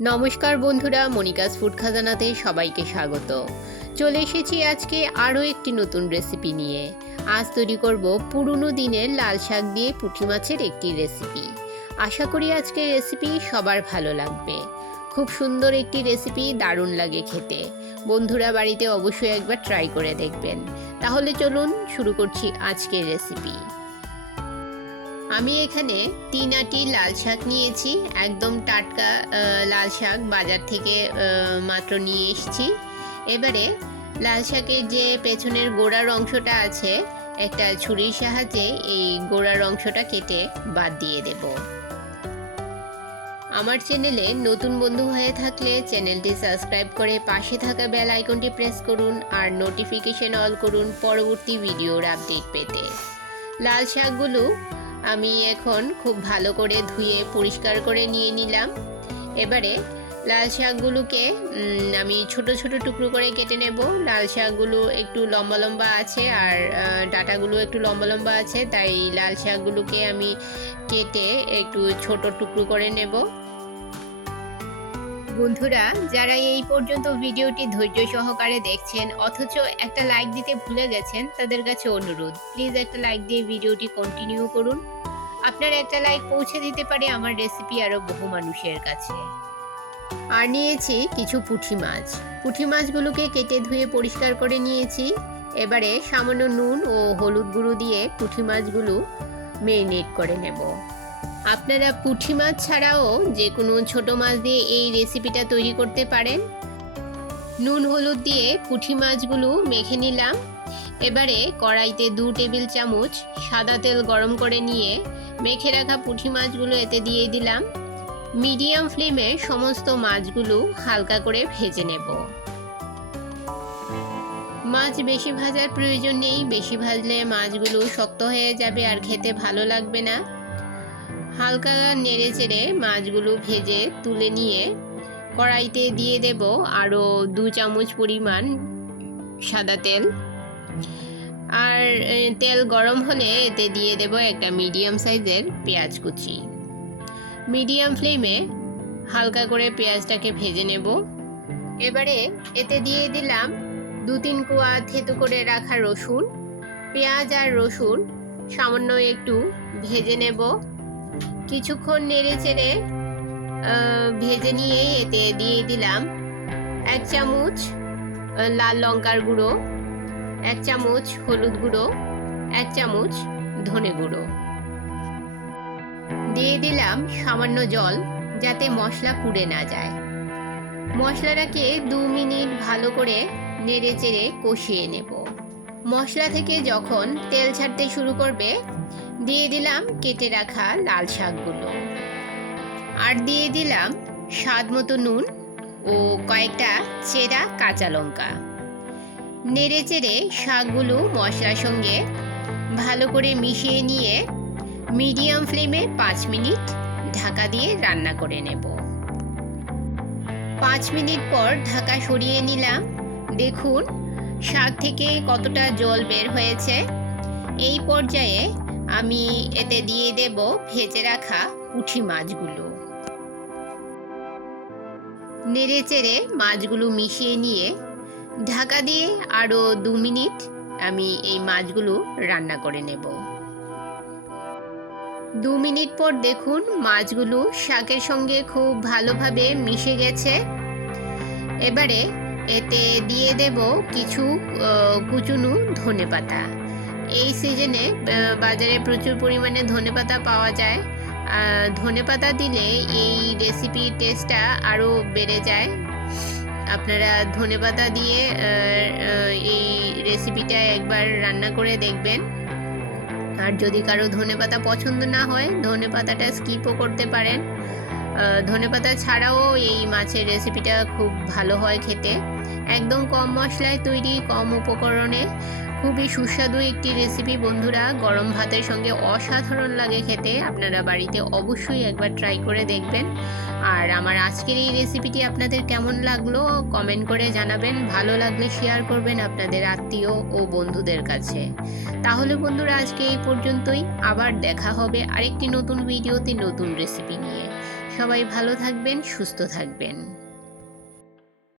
নমস্কার বন্ধুরা, Monica's food খাজানাতে সবাইকে স্বাগত। চলে এসেছি আজকে আরও একটি নতুন রেসিপি নিয়ে। আজ তৈরি করব পুরনো দিনের লাল শাক দিয়ে পুঁটি মাছের একটি রেসিপি। আশা করি আজকের রেসিপি সবার ভালো লাগবে। খুব সুন্দর একটি রেসিপি, দারুণ লাগে খেতে। বন্ধুরা বাড়িতে অবশ্যই একবার ট্রাই করে দেখবেন। তাহলে চলুন শুরু করছি আজকের রেসিপি। আমি এখানে 3 আঁটি লাল শাক নিয়েছি। একদম টাটকা লাল শাক বাজার থেকে মাত্র নিয়ে এসেছি। এবারে লাল শাকের যে পেছনের গোড়ার অংশটা আছে, একটা ছুরির সাহায্যে এই গোড়ার অংশটা কেটে বাদ দিয়ে দেব। আমার চ্যানেলে নতুন বন্ধু হয়ে থাকলে চ্যানেলটি সাবস্ক্রাইব করে পাশে থাকা বেল আইকনটি প্রেস করুন আর নোটিফিকেশন অল করুন পরবর্তী ভিডিওর আপডেট পেতে। লাল শাকগুলো আমি এখন খুব ভালো করে ধুয়ে পরিষ্কার করে নিয়ে নিলাম। এবারে লাল শাকগুলোকে আমি ছোট ছোট টুকরো করে কেটে নেব। লাল শাকগুলো একটু লম্বা লম্বা আছে আর ডাঁটাগুলো একটু লম্বা লম্বা আছে, তাই লাল শাকগুলোকে আমি কেটে একটু ছোট টুকরো করে নেব। বন্ধুরা যারা এই পর্যন্ত ভিডিওটি ধৈর্য সহকারে দেখছেন অথচ একটা লাইক দিতে ভুলে গেছেন, তাদের কাছে অনুরোধ, প্লিজ একটা লাইক দিয়ে ভিডিওটি কন্টিনিউ করুন। আপনার একটা লাইক পৌঁছে দিতে পারে আমার রেসিপি আরও বহু মানুষের কাছে। আর নিয়েছি কিছু পুঁটি মাছ। পুঁটি মাছগুলোকে কেটে ধুয়ে পরিষ্কার করে নিয়েছি। এবারে সামান্য নুন ও হলুদ গুঁড়ো দিয়ে পুঁটি মাছগুলো মেরিনেট করে নেব। আপনারা পুঁটি মাছ ছাড়াও যে কোনো ছোট মাছ দিয়ে এই রেসিপিটা তৈরি করতে পারেন। নুন হলুদ দিয়ে পুঁটি মাছগুলো মেখে নিলাম। এবারে কড়াইতে 2 টেবিল চামচ সাদা তেল গরম করে নিয়ে মেখে রাখা পুঁটি মাছগুলো এতে দিয়ে দিলাম। মিডিয়াম ফ্লেমে সমস্ত মাছগুলো হালকা করে ভেজে নেব। মাছ বেশি ভাজার প্রয়োজন নেই, বেশি ভাজলে মাছগুলো শক্ত হয়ে যাবে আর খেতে ভালো লাগবে না। হালকা নেড়ে চেড়ে মাছগুলো ভেজে তুলে নিয়ে কড়াইতে দিয়ে দেব আরও 2 চামচ পরিমাণ সাদা তেল। আর তেল গরম হলে এতে দিয়ে দেব একটা মিডিয়াম সাইজের পেঁয়াজ কুচি। মিডিয়াম ফ্লেমে হালকা করে পেঁয়াজটাকে ভেজে নেব। এবারে এতে দিয়ে দিলাম 2-3 কোয়া থেতো করে রাখা রসুন। পেঁয়াজ আর রসুন সামান্য একটু ভেজে নেব। কিছুক্ষণ নেড়ে চেড়ে ভেজে নিয়ে এতে দিয়ে দিলাম 1 চামচ লাল লঙ্কার গুঁড়ো, 1 চামচ হলুদ গুঁড়ো, 1 চামচ ধনে গুঁড়ো। দিয়ে দিলাম সামান্য জল যাতে মশলা পুড়ে না যায়। মশলাটাকে 2 মিনিট ভালো করে নেড়ে চেড়ে কষিয়ে নেব। মশলা থেকে যখন তেল ছাড়তে শুরু করবে দিয়ে দিলাম কেটে রাখা লাল শাকগুলো। আর দিয়ে দিলাম স্বাদ মতো নুন ও কয়েকটা চেরা কাঁচা লঙ্কা। নেড়ে চেড়ে শাকগুলো মশলার সঙ্গে ভালো করে মিশিয়ে নিয়ে মিডিয়াম ফ্লেমে 5 মিনিট ঢাকা দিয়ে রান্না করে নেব। 5 মিনিট পর ঢাকা সরিয়ে নিলাম। দেখুন শাক থেকে কতটা জল বের হয়েছে। এই পর্যায়ে আমি এতে দিয়ে দেব ভেজে রাখা পুঁটি মাছগুলো। নেড়ে চেড়ে মাছগুলো মিশিয়ে নিয়ে ঢাকা দিয়ে আরও 2 মিনিট আমি এই মাছগুলো রান্না করে নেব। 2 মিনিট পর দেখুন মাছগুলো শাকের সঙ্গে খুব ভালোভাবে মিশে গেছে। এবারে এতে দিয়ে দেব কিছু কুচুনো ধনেপাতা। এই সিজনে বাজারে প্রচুর পরিমাণে ধনেপাতা পাওয়া যায়। ধনেপাতা দিলে এই রেসিপির টেস্টটা আরও বেড়ে যায়। আপনারা ধনেপাতা দিয়ে এই রেসিপিটা একবার রান্না করে দেখবেন। আর যদি কারো ধনেপাতা পছন্দ না হয় ধনেপাতাটা স্কিপও করতে পারেন। ধনেপাতা ছাড়াও এই মাছের রেসিপিটা খুব ভালো হয় খেতে। একদম কম মশলায় তৈরি, কম উপকরণে খুবই সুস্বাদু একটি রেসিপি বন্ধুরা, গরম ভাতের সঙ্গে অসাধারণ লাগে খেতে। আপনারা বাড়িতে অবশ্যই একবার ট্রাই করে দেখবেন। আর আমার আজকের এই রেসিপিটি আপনাদের কেমন লাগলো কমেন্ট করে জানাবেন। ভালো লাগলে শেয়ার করবেন আপনাদের আত্মীয় ও বন্ধুদের কাছে। তাহলে বন্ধুরা আজকে এই পর্যন্তই, আবার দেখা হবে আরেকটি নতুন ভিডিওতে নতুন রেসিপি নিয়ে। সবাই ভালো থাকবেন, সুস্থ থাকবেন।